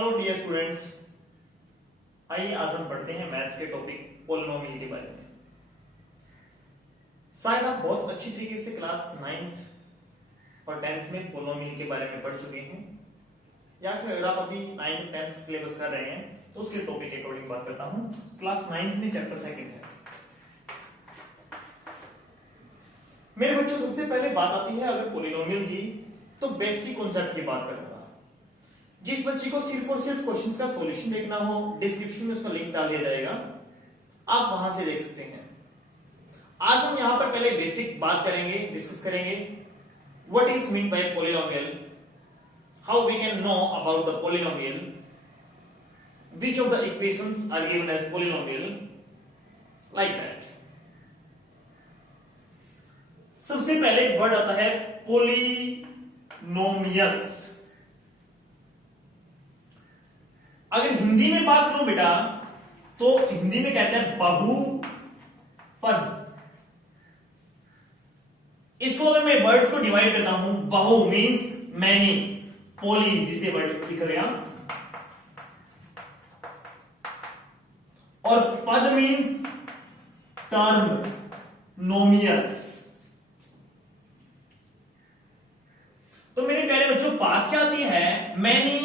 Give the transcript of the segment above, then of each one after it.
Hello dear students, आइए आज हम पढ़ते हैं मैथ्स के टॉपिक पोलिनोमियल के बारे में। शायद आप बहुत अच्छी तरीके से क्लास 9th और 10th में पोलिनोमियल के बारे में पढ़ चुके हैं, या फिर अगर आप अभी 9th 10th सिलेबस कर रहे हैं तो उसके टॉपिक के अकॉर्डिंग बात करता हूं। क्लास 9th में चैप्टर 2 है। मेरे बच्चों, सबसे पहले बात आती है अगर पोलिनोमियल की, तो बेसिक कॉन्सेप्ट की बात करूंगा। जिस बच्चे को सिर्फ और सिर्फ क्वेश्चन का सॉल्यूशन देखना हो, डिस्क्रिप्शन में उसका लिंक डाल दिया जाएगा, आप वहां से देख सकते हैं। आज हम यहां पर पहले बेसिक बात करेंगे, डिस्कस करेंगे what is mean by polynomial, how we can know about the polynomial, which of the equations are given as polynomial, like that. सबसे पहले एक वर्ड आता है पोलिनोमियल्स। अगर हिंदी में बात करूं बेटा, तो हिंदी में कहते हैं बहुपद। इसको अगर मैं वर्ड्स को डिवाइड करता हूं, बहु मींस मैनी, पोली जिसे वर्ड लिखा गया, और पद मींस टर्म, नोमियल्स। तो मेरे प्यारे बच्चों, बात क्या आती है, मैनी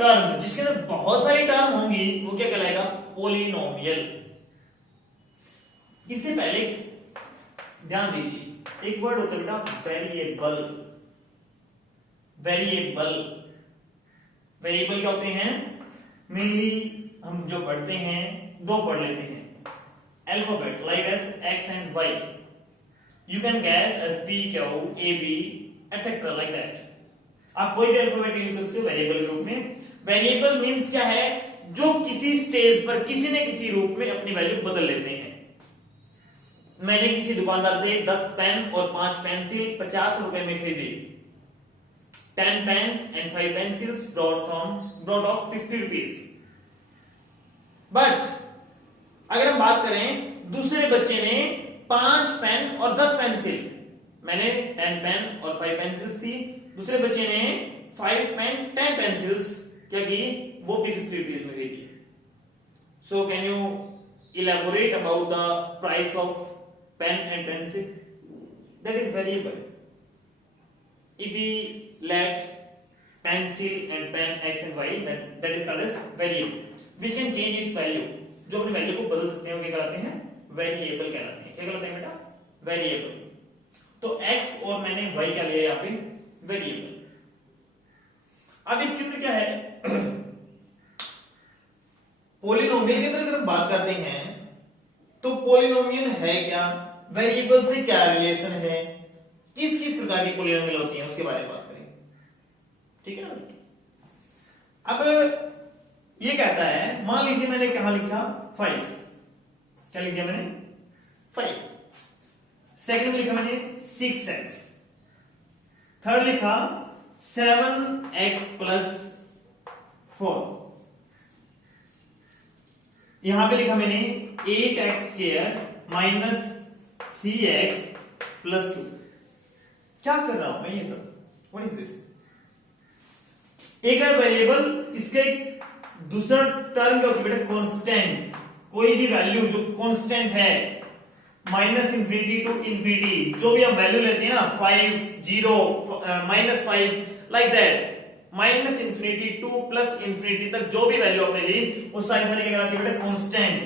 टर्म, जिसके अंदर बहुत सारी टर्म होंगी, वो क्या कहलाएगा, पोलिनोमियल। इससे पहले ध्यान दीजिए, एक वर्ड होता है बेटा वेरिएबल। वेरिएबल वेरिएबल क्या होते हैं, मेनली हम जो पढ़ते हैं दो पढ़ लेते हैं, alphabet like as x and y, you can guess as P, Q, A, B etcetera like that. आप कोई भी अल्फाबेट यूज कर सकते हो वेरिएबल के रूप में। वेरिएबल मींस क्या है, जो किसी स्टेज पर किसी न किसी रूप में अपनी वैल्यू बदल लेते हैं। मैंने किसी दुकानदार से 10 पेन और 5 पेंसिल 50 रुपए में खरीदी। 10 pens and 5 pencils brought of 50 rupees। But अगर हम बात करें, दूसरे बच्चे ने 5 पेन और 10 पेंसिल, मैंने 10 पेन और 5 पेंसिल्स थी, दूसरे बच्चे ने 5 पेन 10 पेंसिल्स क्या की, वो भी 50 रुपीज में खरीदी। So can you elaborate about the price of pen and pencil? That is variable. If we let pencil and pen x and y, that is called as variable which can change its value. जो अपनी value को बदल सकते हैं, क्या कहलाते हैं, variable कहलाते हैं। क्या कहलाते हैं बेटा, वेरिएबल। तो x और मैंने y क्या लिया यहां पे, वेरिएबल। अब इसके अंदर क्या है, पोलिनोमियल के अंदर अगर बात करते हैं, तो पोलिनोमियल है क्या, वेरिएबल से क्या रिलेशन है, किस किस प्रकार की पोलिनोमियल होती हैं, उसके बारे में बात करेंगे। ठीक है ना। अब ये कहता है, मान लीजिए मैंने कहां लिखा 5, क्या लिख दिया मैंने, 5। सेकंड में लिखा मैंने 6x, थर्ड लिखा 7x प्लस 4, यहां पे लिखा मैंने 8x square minus 3x plus 2। क्या कर रहा हूं मैं ये सब, व्हाट इज दिस? एक है वेरिएबल, इसका एक दूसरा टर्म क्या होता है बेटा, कांस्टेंट। कोई भी वैल्यू जो कांस्टेंट है, माइनस इंफिनिटी टू इंफिनिटी, जो भी हम वैल्यू लेते हैं ना, 5, 0, -5 like that, minus infinity two plus infinity तक जो भी वैल्यू आपने ली, उस सारी क्या कहलाती है बेटा, constant.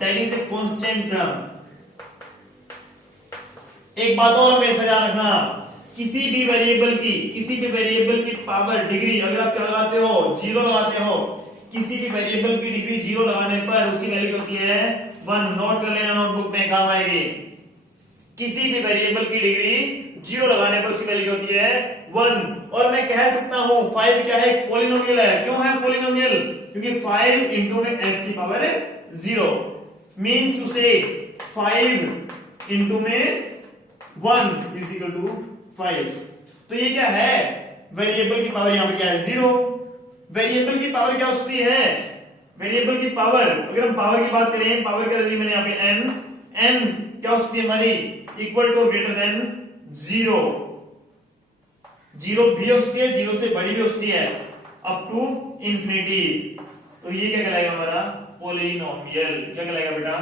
That is a constant term. एक बात और हमेशा याद रखना, किसी भी वेरिएबल की पावर, डिग्री, अगर आप क्या लगाते हो, 0 लगाते हो, किसी भी वेरिएबल की डिग्री 0 लगाने पर उसकी वैल्यू होती है 1। नोट कर लेना, नोटबुक में काम आएगी। किसी भी वेरिएबल की डिग्री 0 लगाने पर उसकी वैल्यू होती है 1। और मैं कह सकता हूं 5 क्या है, पॉलिनोमियल है। क्यों है पॉलिनोमियल? क्योंकि 5 इंटू में x की पावर 0 मीन्स टू से 5 इंटू में 1 इज इक्वल टू 5। तो ये क्या है, वेरिएबल की पावर यहां पर क्या है, 0। वेरिएबल की पावर क्या होती है, वेरिएबल की पावर, अगर हम पावर की बात करें, पावर क्या दी मैंने यहाँ पे n क्या होती है हमारी, इक्वल टू ग्रेटर देन 0। 0 भी हो सकती है, 0 से बड़ी भी हो सकती है। Up to infinity. तो ये क्या कहलाएगा हमारा पोलिनोमियल। क्या कहलाएगा बेटा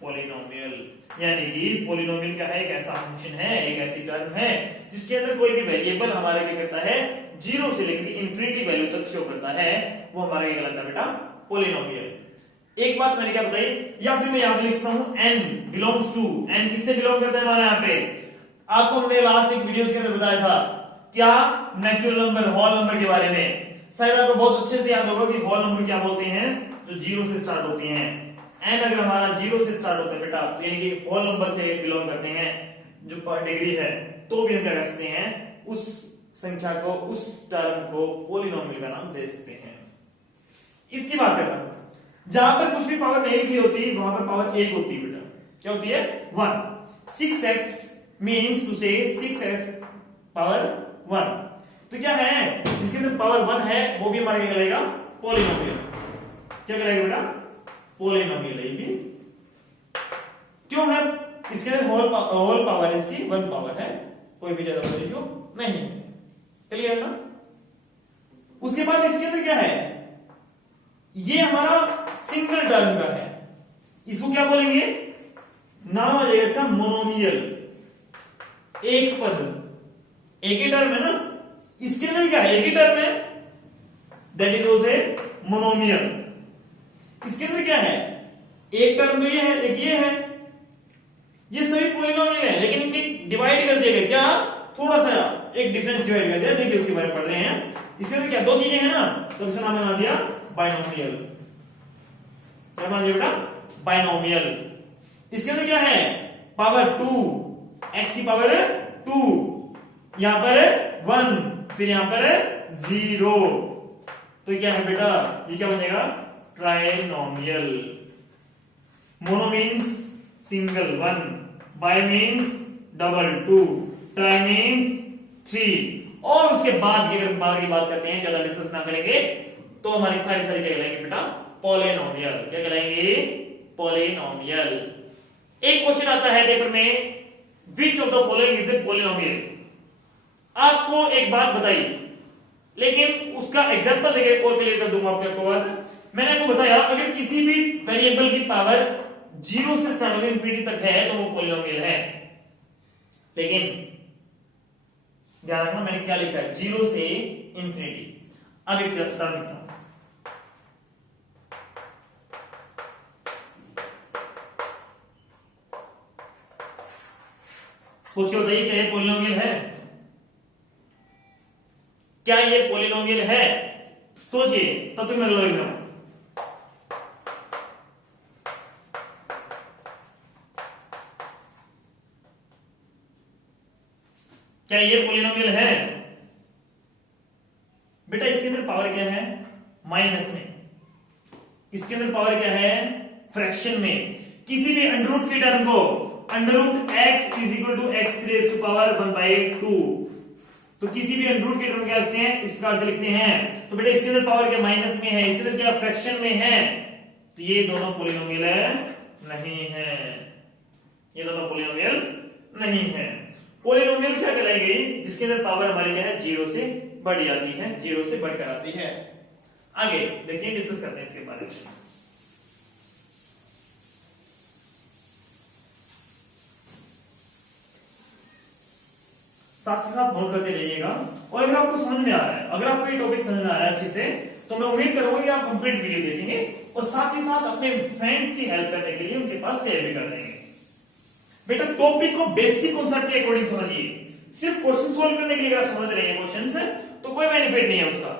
पोलिनोमियल। यानी कि पोलिनोमियल क्या है, एक ऐसा फंक्शन है, एक ऐसी टर्म है जिसके अंदर कोई भी वेरिएबल हमारा क्या करता है, जीरो से लेकर इंफिनिटी वैल्यू तक शो करता है, वो हमारा क्या कहलाता है बेटा पोलिनोमियल। एक बात मैंने क्या बताई, या फिर मैं यहां पे लिख सकता हूं n बिलोंग्स टू, n किससे बिलोंग करता है हमारे यहाँ पे, आपको हमने लास्ट एक वीडियो के अंदर बताया था क्या, नेचुरल नंबर होल नंबर के बारे में। शायद आपको बहुत अच्छे से याद होगा कि होल नंबर क्या बोलते हैं, जो जीरो से स्टार्ट होती हैं। n अगर हमारा जीरो से स्टार्ट होता है बेटा, तो यानी कि होल नंबर से बिलोंग करते हैं, जो पर डिग्री है, तो भी हम क्या कर सकते हैं, उस संख्या को, उस टर्म को पोलिनोमियल का नाम दे सकते हैं। इसकी बात कर रहा हूं, जहां पर कुछ भी पावर नहीं लिखी होती वहां पर पावर एक होती है बेटा, क्या होती है 1। 6x मींस टू से 6s पावर 1। तो क्या है, जिसके अंदर पावर 1 है वो भी हमारा क्या कहलाएगा पोलिनोमियल। क्या कहलाएगा बेटा पोलिनोमियल है भी। क्यों है, इसके अंदर होल पावर है, इसकी 1 पावर है, कोई भी ज्यादा बड़ा इशू नहीं है। क्लियर ना। उसके बाद इसके अंदर क्या है, ये हमारा सिंगल टर्म का है, इसको क्या बोलेंगे, नाम आ जाएगा इसका मोनोमियल। एक पद, एक ही टर्म है ना, इसके अंदर क्या है, एक ही टर्म है, दैट इज ऑल्सो मोनोमियल। इसके अंदर क्या है, एक टर्म तो ये है, एक ये है, ये सभी पोलिनोमियल है, लेकिन इनके डिवाइड कर दिया गया, क्या थोड़ा सा एक डिफरेंस डिवाइड कर दिया, देखिए उसके बारे में पढ़ रहे हैं। इसके अंदर क्या दो चीजें हैं ना, तो इसका नाम बना दिया बाइनोमियल। क्या बना दिया बेटा बाइनोमियल। इसके अंदर क्या है, पावर 2, x की पावर 2, यहां पर 1, फिर यहां पर 0, तो क्या है बेटा, ये क्या बनेगा trinomial. Mono means single 1, bye means double 2, try means 3। और उसके बाद अगर बार की बात करते हैं, ज्यादा डिस्कस ना करेंगे, तो हमारी सारी क्या कहलाएंगे बेटा पोलिनोमियल। क्या कहलाएंगे पोलिनोमियल। एक क्वेश्चन आता है पेपर में, which of the following is a polynomial. आपको एक बात बताई, लेकिन उसका एग्जांपल देके और क्लियर कर दूंगा आपके बाद। मैंने आपको बताया अगर किसी भी वेरिएबल की पावर जीरो से स्टार्ट होकर इंफिनिटी तक है तो वो पोलिनोमियल है। लेकिन ध्यान रखना मैंने क्या लिखा है, जीरो से इंफिनिटी। अब एक टर्म लिखता हूं, सोचिए बताइए क्या ये पोलिनोमियल है, क्या ये पोलिनोमियल है, सोचिए तब तक मैं लिख रहा हूं। क्या ये पोलिनोमियल है बेटा। इसके अंदर पावर क्या है माइनस में, इसके अंदर पावर क्या है फ्रैक्शन में। किसी भी अंडर रूट की टर्म को under root x is equal to x raise to power 1/2, तो किसी भी अंडर रूट की टर्म क्या लिखते हैं, इस प्रकार से लिखते हैं। तो बेटा इसके अंदर पावर क्या माइनस में है, इसके अंदर क्या फ्रैक्शन में है, तो ये दोनों पोलिनोमियल नहीं है, ये दोनों पोलिनोमियल नहीं है। पोलिनोमियल क्या कहलाएगी, जिसके अंदर पावर हमारी क्या है जीरो से बढ़ जाती है, जीरो से बढ़कर आती है। आगे देखिए डिस्कस करते हैं इसके बारे में। साथ ही साथ नोट करते रहिएगा, और अगर आपको समझ में आ रहा है, अगर आपको ये टॉपिक समझ में आ रहा है अच्छे से, तो मैं उम्मीद करूंगा कि आप कंप्लीट वीडियो देखेंगे और साथ ही साथ अपने फ्रेंड्स की हेल्प करने के लिए उनके पास शेयर भी कर देंगे। बेटा टॉपिक को बेसिक कॉन्सेप्ट के अकॉर्डिंग समझिए, सिर्फ क्वेश्चन सोल्व करने के लिए अगर आप समझ रहे हैं क्वेश्चन से, तो कोई बेनिफिट नहीं है उसका।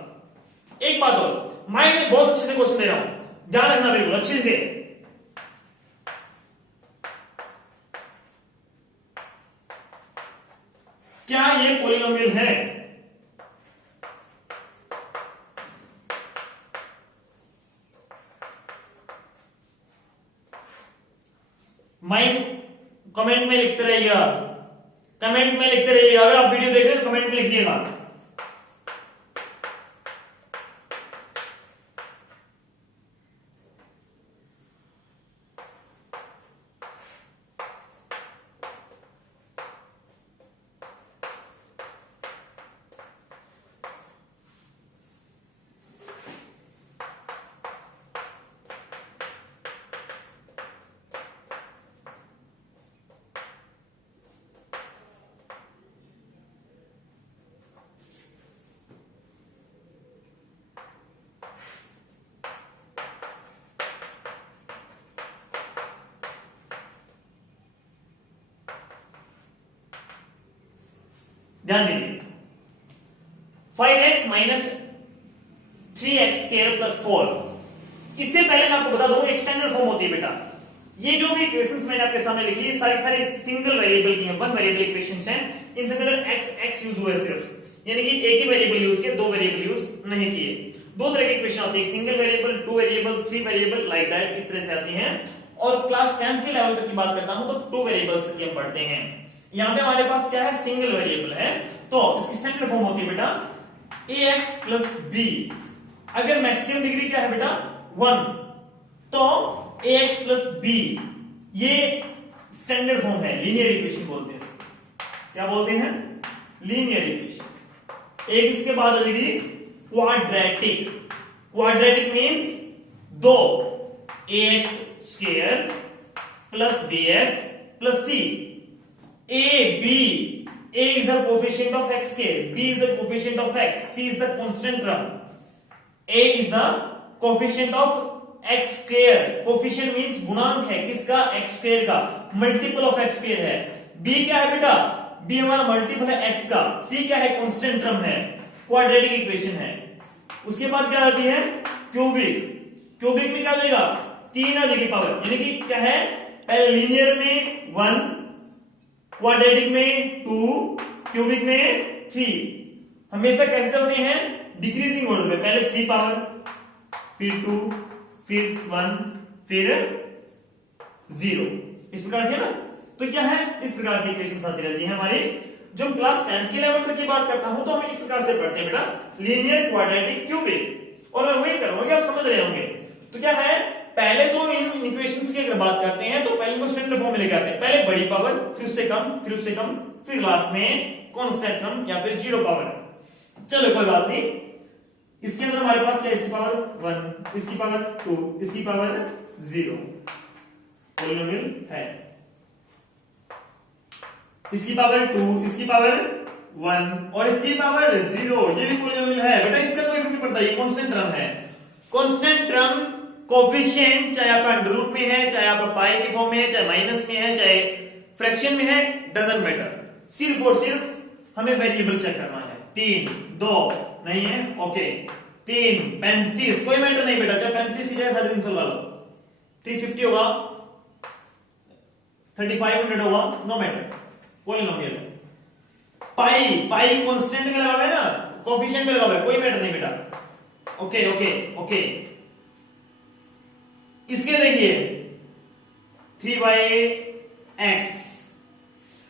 एक बात और, माइंड में बहुत अच्छे से क्वेश्चन दे रहा हूं, ध्यान रखना बिल्कुल अच्छे से। क्या ये पोलिनोमियल है, माइंड कमेंट में लिखते रहिएगा, कमेंट में लिखते रहिएगा। अगर आप वीडियो देख रहे हैं तो कमेंट में लिखिएगा। ध्यान दीजिए 5x minus 3x square plus 4। इससे पहले मैं आपको बता दूं एक स्टैंडर्ड फॉर्म होती है बेटा। ये जो भी इक्वेशंस मैंने आपके सामने लिखी है सारी सिंगल वेरिएबल की हैं, वन वेरिएबल इक्वेशंस हैं। इन सब में x यूज हुआ है सिर्फ, यानी कि एक ही वेरिएबल यूज किए, दो वेरिएबल यूज नहीं किए। दो तरह की इक्वेशन आती है, single variable, two variable, three variable, like that, इस तरह से आती हैं। और क्लास 10th के लेवल तक की बात करता हूं तो टू वेरिएबल्स की हम पढ़ते हैं। यहां पे हमारे पास क्या है, सिंगल वेरिएबल है, तो इसकी स्टैंडर्ड फॉर्म होती है बेटा ax प्लस b। अगर मैक्सिमम डिग्री क्या है बेटा 1, तो ax प्लस b ये स्टैंडर्ड फॉर्म है, लीनियर इक्वेशन बोलते हैं इसको। क्या बोलते हैं, लीनियर इक्वेशन। एक इसके बाद आ जाएगी क्वाड्रेटिक। क्वाड्रेटिक मींस दो ax square plus bx plus c। a is the coefficient of x square, b is the coefficient of x, c is the constant term। a is the coefficient of x square, coefficient means गुणांक है किसका, x square का, multiple of x square है। b क्या है बेटा, b हमारा multiple है x का, c क्या है, कांस्टेंट टर्म है, क्वाड्रेटिक इक्वेशन है। उसके बाद क्या आती है, क्यूबिक। क्यूबिक में क्या आ जाएगा, 3 आ जाएगी पावर, यानी कि क्या है, पहले लीनियर में 1, क्वाड्रेटिक में 2, क्यूबिक में 3। हमेशा कैसे चलते हैं, डिक्रीजिंग ऑर्डर में, पहले 3 पावर, फिर 2, फिर 1, फिर 0, इस प्रकार से ना। तो क्या है, इस प्रकार की इक्वेशन आती रहती है हमारी। जो क्लास 10th के लेवल तक की बात करता हूं तो हम इस प्रकार से पढ़ते हैं बेटा, लीनियर, क्वाड्रेटिक, क्यूबिक। और मैं उम्मीद करूंगा कि आप समझ रहे होंगे। तो क्या है, पहले तो इन इक्वेशंस की अगर बात करते हैं तो पहले इनको स्टैंडर्ड फॉर्म में लेके आते हैं, पहले बड़ी पावर, फिर उससे कम, फिर उससे कम, फिर लास्ट में कांस्टेंट टर्म या फिर जीरो पावर। चलो कोई बात नहीं, इसके अंदर हमारे पास क्या, इसकी पावर 1, इसकी पावर 2, इसकी पावर 0 पॉलिनोमियल है। इसकी पावर 2, इसकी पावर 1 और इसकी पावर 0, ये भी पॉलिनोमियल है बेटा। इसका कोई फर्क नहीं पड़ता, ये कांस्टेंट टर्म है। कांस्टेंट टर्म कोफिशिएंट चाहे आपका अंडर रूट में है, चाहे आपका पाई के फॉर्म में है, चाहे माइनस में है, चाहे फ्रैक्शन में है, डजंट मैटर। सिर्फ और सिर्फ हमें वेरिएबल चेक करना है। 3, 2 नहीं है, ओके, 3, 35 कोई मैटर नहीं बेटा, चाहे 35 की जगह 350 ला लो, 350 होगा, 3500 होगा, no matter, polynomial. Pi constant में लगा हुआ है ना, कोफिशिएंट में लगा हुआ है, कोई मैटर नहीं बेटा। ओके ओके ओके, इसके देखिए 3/x,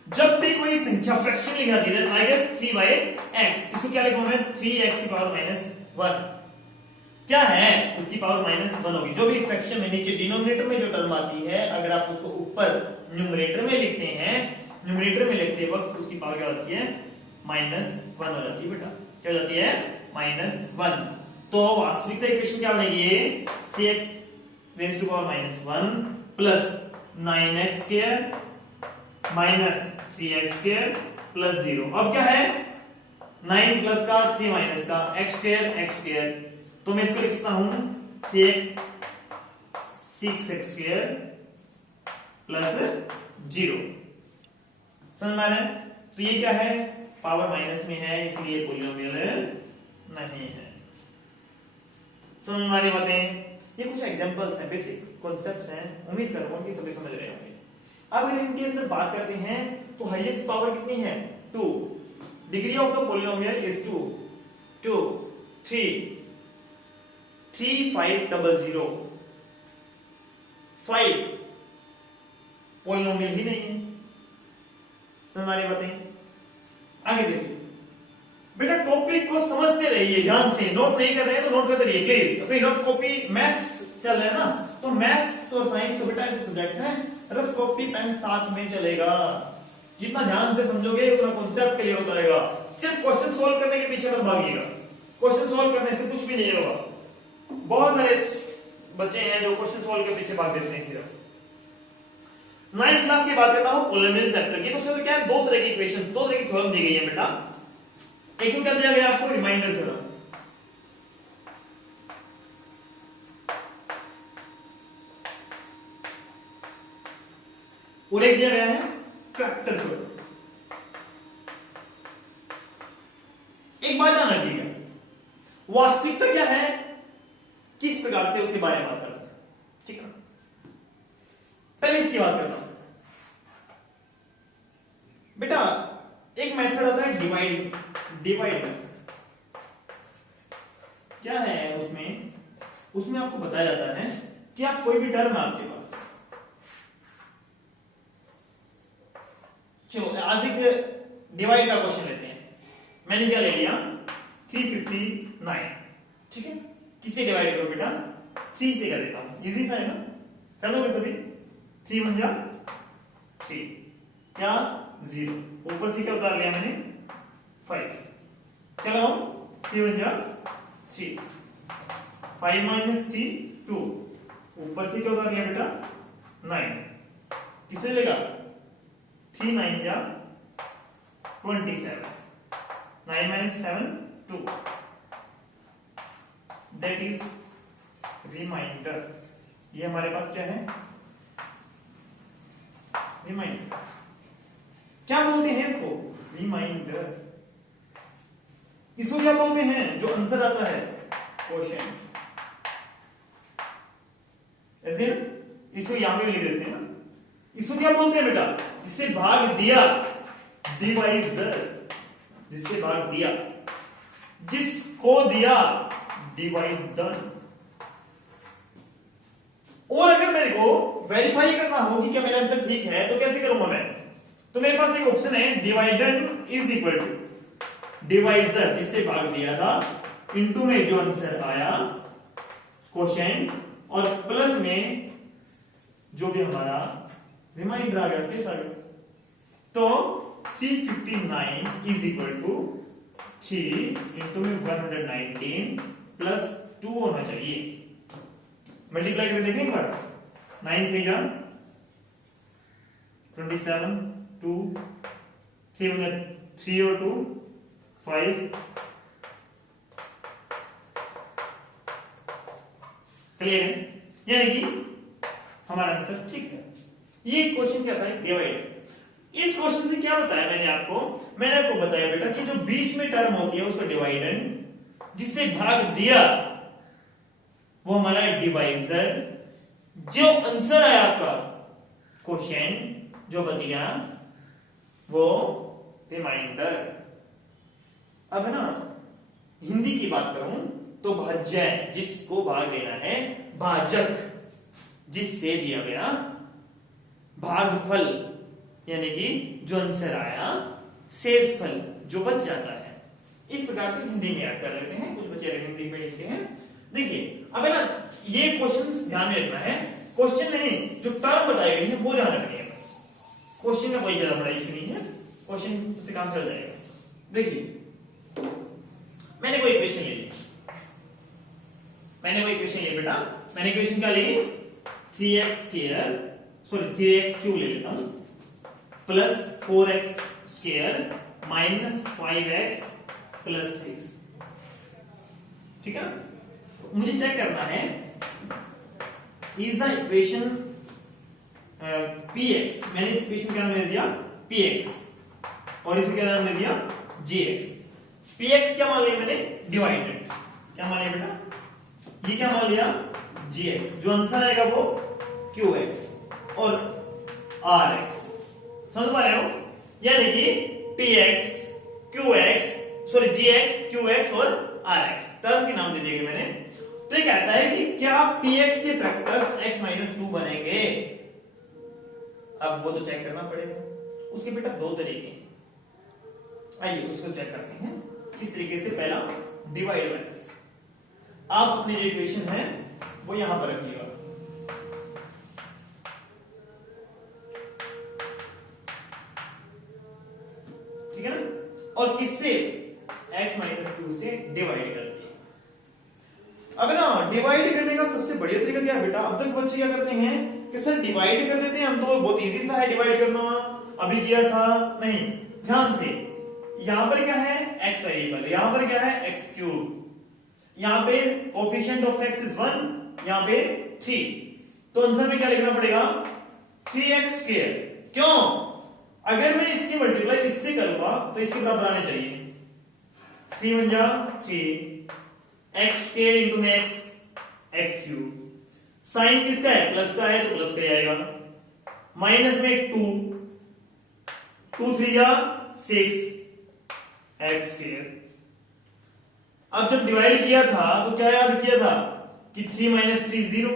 जब भी कोई संख्या फ्रैक्शन लिखी जाती है, आई गेस 3/x, इसको क्या लिखूंगा मैं, 3x की पावर -1। क्या है, इसकी पावर -1 होगी। जो भी फ्रैक्शन में नीचे डिनोमिनेटर में जो टर्म आती है, अगर आप उसको ऊपर न्यूमरेटर में लिखते हैं, न्यूमरेटर में लिखते वक्त उसकी पावर क्या होती है, -1 हो जाती है बेटा। क्या हो जाती है, -1। तो वास्तविकता इक्वेशन क्या बनेगी, 3x raised to power -1 plus 9x square minus 3x square plus 0। अब क्या है, 9 प्लस का, 3 माइनस का, x स्क्वायर, तो मैं इसको लिख सकता हूं 3x 6x स्क्वायर प्लस 0। समझ में आ रहा है। तो ये क्या है, पावर माइनस में है, इसलिए पॉलिनोमियल नहीं है। समझ में आ रही बातें। ये कुछ एग्जांपल्स हैं, बेसिक कॉन्सेप्ट्स हैं, उम्मीद करूंगा कि सभी समझ रहे होंगे। अब अगर इनके अंदर बात करते हैं तो हाईएस्ट पावर कितनी है, 2। Degree of the polynomial is 2, 2, 3, 3, 5 double 0, 5 polynomial ही नहीं है। समझ हमारी बातें। आगे देखिए बेटा, टॉपिक को समझते रहिए ध्यान से, नोट नहीं कर रहे हैं तो नोट करते रहिए प्लीज। अपनी रफ कॉपी, मैथ्स चल रहा है ना, तो मैथ्स और साइंस को बेटा ऐसे सब्जेक्ट हैं, रफ कॉपी पेन साथ में चलेगा। जितना ध्यान से समझोगे उतना कॉन्सेप्ट क्लियर होता रहेगा। सिर्फ क्वेश्चन सोल्व करने के पीछे मत भागिएगा, क्वेश्चन सोल्व करने से कुछ भी नहीं होगा। बहुत सारे बच्चे हैं जो क्वेश्चन सोल्व के पीछे भाग देते हैं सिर्फ। 9th क्लास की बात करता हूं पॉलिनोमियल चैप्टर की, तो उसमें क्या है, दो तरह की इक्वेशन, दो तरह की थ्योरम दी गई है बेटा। एक को क्या दिया गया आपको, रिमाइंडर थ्योरम, और एक दिया गया है फैक्टर थ्योरम। एक बात ध्यान रखिएगा, वास्तविकता क्या है, किस प्रकार से उसके बारे में बात करते हैं, ठीक है। पहले इसकी बात करता हूं बेटा। एक मेथड होता है डिवाइड मेथड। क्या है उसमें आपको बताया जाता है कि आप कोई भी टर्म है आपके पास, चलो आज एक डिवाइड का क्वेश्चन लेते हैं। मैंने क्या ले लिया 359, ठीक है। किससे डिवाइड करो बेटा, 3 से कर देता हूं, इजी सा है ना, कर दोगे सभी। 3 1 जा 3, क्या 0, ऊपर से क्या उतार लिया मैंने 5, क्या लगाऊं 3 1 जा 3, 5 माइनस 3 2, ऊपर से क्या उतार लिया बेटा 9, किससे लेगा 3 9 जा 27, 9 minus 7 2, that is रिमाइंडर। ये हमारे पास क्या है, रिमाइंडर। क्या बोलते हैं इसको, रिमाइंडर। इसको क्या बोलते हैं, जो आंसर आता है क्वेश्चन, ऐसे इसको यहां पे भी लिख देते हैं ना। इसको क्या बोलते हैं बेटा, जिससे भाग दिया, डिवाइजर। जिससे भाग दिया, जिसको दिया डिवाइडर। और अगर मेरे को वेरीफाई करना हो कि क्या मेरा आंसर ठीक है तो कैसे करूंगा मैं, तो मेरे पास एक ऑप्शन है dividend is equal to divisor, जिससे भाग दिया था, इनटू में जो आंसर आया क्वोशिएंट, और प्लस में जो भी हमारा रिमाइंडर आ गया, शेष आ गया। तो 359 इज इक्वल टू 3 इंटू में 119 प्लस 2 होना चाहिए। मल्टीप्लाई करके देखें एक बार, 9 3 जा 27 2 3 में 3 और 2 5, क्लियर है, यानी कि हमारा आंसर ठीक है। ये क्वेश्चन क्या था, डिवाइड। इस क्वेश्चन से क्या बताया मैंने आपको बताया बेटा कि जो बीच में टर्म होती है उसका डिवाइडेंड, जिससे भाग दिया वो हमारा डिवाइजर, जो आंसर आया आपका क्वोशिएंट, जो बच गया वो रिमाइंडर। अब ना हिंदी की बात करूं तो भाज्य, जिसको भाग देना है, भाजक, जिससे दिया गया भागफल, यानी कि जो आंसर आया शेषफल, जो बच जाता है। इस प्रकार से हिंदी में याद कर लेते हैं, कुछ बच्चे हिंदी में लिखते हैं। देखिए अब है ना, ये क्वेश्चन ध्यान में रखना है, क्वेश्चन नहीं जो टर्म बताई गई है वो ध्यान रखनी है बस। क्वेश्चन का कोई ज्यादा बड़ा इशू नहीं है, क्वेश्चन से काम चल जाएगा। देखिए मैंने कोई इक्वेशन ले ली, बेटा, मैंने इक्वेशन क्या ली 3x क्यूब ले लेता हूं, plus 4x square minus 5x plus 6, ठीक है। मुझे चेक करना है इज द इक्वेशन px, मैंने इस इक्वेशन का नाम दे दिया px और इसको क्या नाम दे दिया gx। px क्या मान लिया मैंने, डिवाइडेड, क्या मान लिया बेटा, ये क्या मान लिया gx, जो आंसर आएगा वो qx और rx, समझ पा रहे हो, यानी कि px qx sorry gx qx और rx टर्म के नाम दे दिए मैंने। तो ये कहता है कि क्या px के फैक्टर्स x - 2 बनेंगे। अब वो तो चेक करना पड़ेगा, उसके बेटा दो तरीके हैं, आइए उसको चेक करते हैं किस तरीके से। पहला डिवाइड मेथड, आप अपनी जो इक्वेशन है वो यहां पर रखिएगा, ठीक है ना, और किससे x - 2 से डिवाइड करते हैं। अब ना डिवाइड करने का सबसे बढ़िया तरीका क्या है बेटा, अब तक बच्चे क्या करते हैं कि सर डिवाइड कर देते हैं हम, तो बहुत इजी सा है डिवाइड करना, अभी किया था नहीं। ध्यान से, यहां पर क्या है x वेरिएबल, यहां पर क्या है x क्यूब, यहां पे कोएफिशिएंट ऑफ x इज 1, यहां पे 3, तो आंसर में क्या लिखना पड़ेगा 3x स्क्वायर। क्यों, अगर मैं इसकी मल्टीप्लाई इससे करूंगा तो इसके बराबर आने चाहिए, 3 1 जा 3 x स्क्वायर इंटू में x x क्यूब। साइन किसका है? प्लस का है तो प्लस का ही आएगा। माइनस में 2 2 3 जा 6 x स्क्वायर। अब जब डिवाइड किया था तो क्या याद किया था कि 3 माइनस 3 0,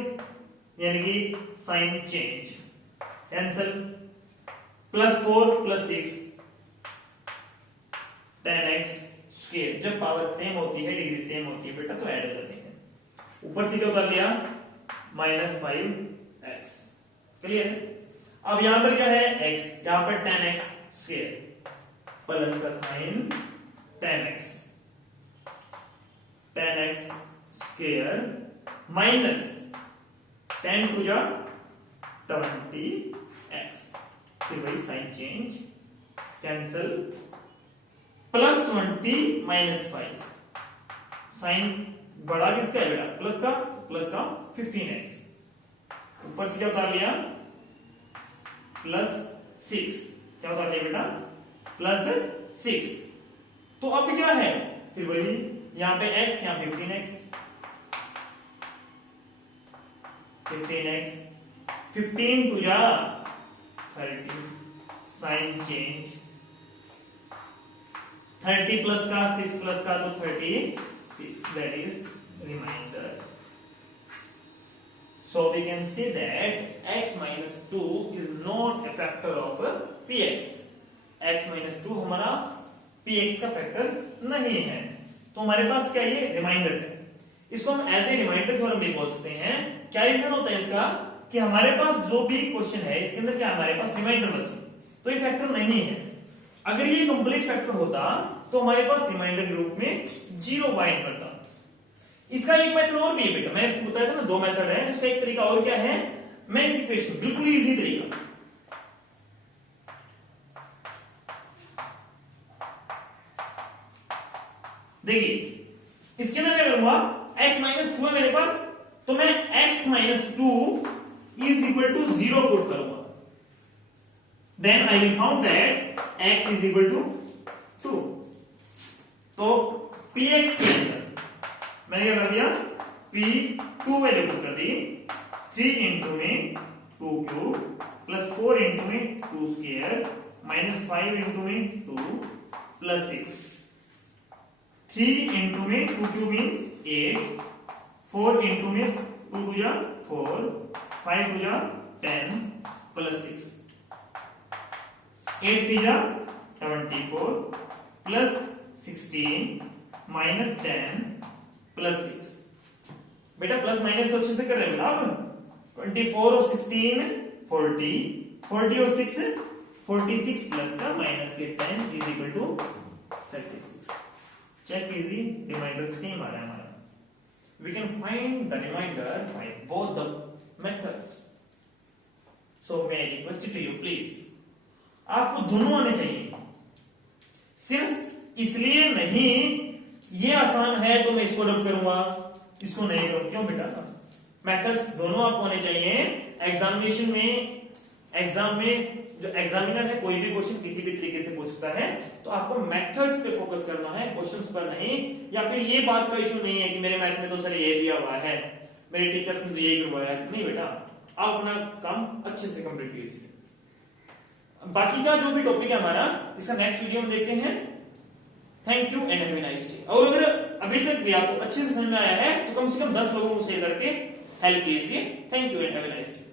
यानी कि sign change cancel. Plus 4 plus 6 10x square. जब पावर सेम होती है, डिग्री सेम होती है बेटा, तो ऐड हो जाते हैं। ऊपर से क्या कर लिया? -5x। क्लियर? अब यहां पर क्या है? x, यहां पर 10x स्क्वायर प्लस का साइन 10x स्क्वायर माइनस 10 टू जा 20x। फिर वही sign change cancel. Plus 20 minus 5। Sign बड़ा किसका है बेटा? प्लस का 15x। ऊपर से क्या उतार लिया? प्लस 6। क्या उतार लिया बेटा? प्लस 6। तो अब क्या है? फिर वही यहां पे x, यहां 15x 15 टू जा 30 साइन चेंज। 30 प्लस का 6 प्लस का तो 36, that is remainder. So we can say that x minus 2 is not a factor of px. x minus 2 हमारा px का फैक्टर नहीं है, तो हमारे पास क्या ये रिमाइंडर है। इसको हम एज ए रिमाइंडर थ्योरम भी बोल सकते हैं। क्या रीजन होता है इसका कि हमारे पास जो भी क्वेश्चन है इसके अंदर क्या हमारे पास रिमाइंडर बची, तो ये फैक्टर नहीं है। अगर ये कंप्लीट फैक्टर होता तो हमारे पास रिमाइंडर के रूप में 0 बाइंड करता। इसका एक मेथड और भी है बेटा, मैंने आपको बताया था ना 2 मेथड है। इसका एक तरीका और क्या है, मैं इस इक्वेशन बिल्कुल इजी तरीका, देखिए इसके अंदर क्या करूंगा, x माइनस 2 है मेरे पास, तो मैं x minus 2 is equal to 0 put करूंगा। Then I will found that x is equal to 2। तो px के अंदर मैंने क्या कर दिया, p 2 वैल्यू पुट कर दी। 3 इंटू में 2 क्यूब प्लस 4 इंटू में 2 स्क्वायर माइनस 5 इंटू में 2 प्लस 6। 3 इंटू में 2 क्यूब मीन्स 8, 4 इंटू में 2 टू जा 4, 5 टू जा 10 प्लस 6, 8 3 जा 24 प्लस 16 माइनस 10 प्लस 6। बेटा प्लस माइनस तो अच्छे से कर रहे हो ना आप। 24 और 16 40 और 6 46 प्लस का माइनस के 10 is equal to 36। Check easy, remainder same आ रहा है हमारा। We can find the remainder by both the methods. So may I request to you please, आपको दोनों आने चाहिए। सिर्फ इसलिए नहीं ये आसान है तो मैं इसको डब करूंगा, इसको नहीं करूंगा, क्यों बेटा? मेथड्स दोनों आपको आने चाहिए। एग्जामिनेशन में, एग्जाम में जो एग्जामिनर है कोई भी क्वेश्चन किसी भी तरीके से पूछता है, तो आपको मेथड्स पे फोकस करना है, क्वेश्चंस पर नहीं। या फिर ये बात का इशू नहीं है कि मेरे मैथ में तो सर ये दिया हुआ है, मेरे टीचर्स ने तो ये करवाया है। नहीं बेटा, आप अपना काम अच्छे से कंप्लीट कीजिए। बाकी का जो भी टॉपिक है हमारा, इसका नेक्स्ट वीडियो में देखते हैं। Thank you and have a nice day. और अगर अभी तक भी आपको अच्छे से समझ में आया है तो कम से कम 10 लोगों को शेयर करके हेल्प कीजिए। Thank you and have a nice day.